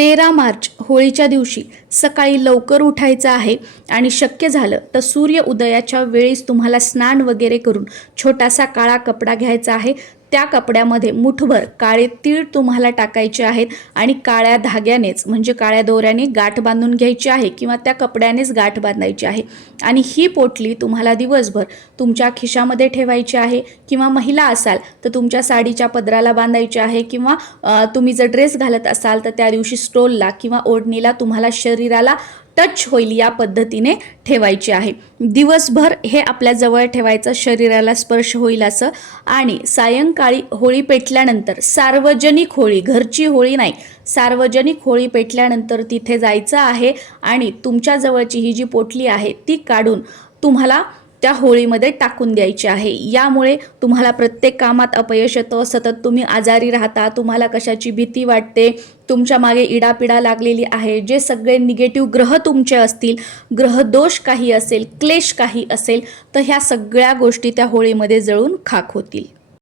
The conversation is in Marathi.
13 मार्च होळीच्या दिवशी सकाळी लवकर उठायचं आहे आणि शक्य झालं तर सूर्य उदयाच्या वेळेस तुम्हाला स्नान वगैरे करून छोटासा काळा कपडा घ्यायचा आहे। त्या कपड्यामध्ये मुठभर काळे तीळ तुम्हाला टाकायचे आहेत आणि काळ्या धाग्यानेच म्हणजे काळ्या दोऱ्याने गाठ बांधून घ्यायची आहे किंवा त्या कपड्यानेच गाठ बांधायची आहे आणि ही पोटली तुम्हाला दिवसभर तुमच्या खिशामध्ये ठेवायची आहे किंवा महिला असाल तर तुमच्या साडीच्या पदराला बांधायची आहे किंवा तुम्ही जर ड्रेस घालत असाल तर त्या दिवशी स्टोलला किंवा ओढणीला तुम्हाला शरीराला टच होईल या पद्धतीने ठेवायचे आहे। दिवसभर हे आपल्या जवळ ठेवायचं, शरीराला स्पर्श होईल असं। आणि सायंकाळी होळी पेटल्यानंतर सार्वजनिक होळी, घरची होळी नाही, सार्वजनिक होळी पेटल्यानंतर तिथे जायचं आहे आणि तुमच्या जवळची ही जी पोटली आहे ती काढून तुम्हाला त्या होळीमध्ये टाकून द्यायची आहे। यामुळे तुम्हाला प्रत्येक कामात अपयश येतं, सतत तुम्ही आजारी राहता, तुम्हाला कशाची भीती वाटते, तुमच्या मागे इडापिडा लागलेली आहे, जे सगळे निगेटिव्ह ग्रह तुमचे असतील, ग्रहदोष काही असेल, क्लेश काही असेल तर ह्या सगळ्या गोष्टी त्या होळीमध्ये जळून खाक होतील।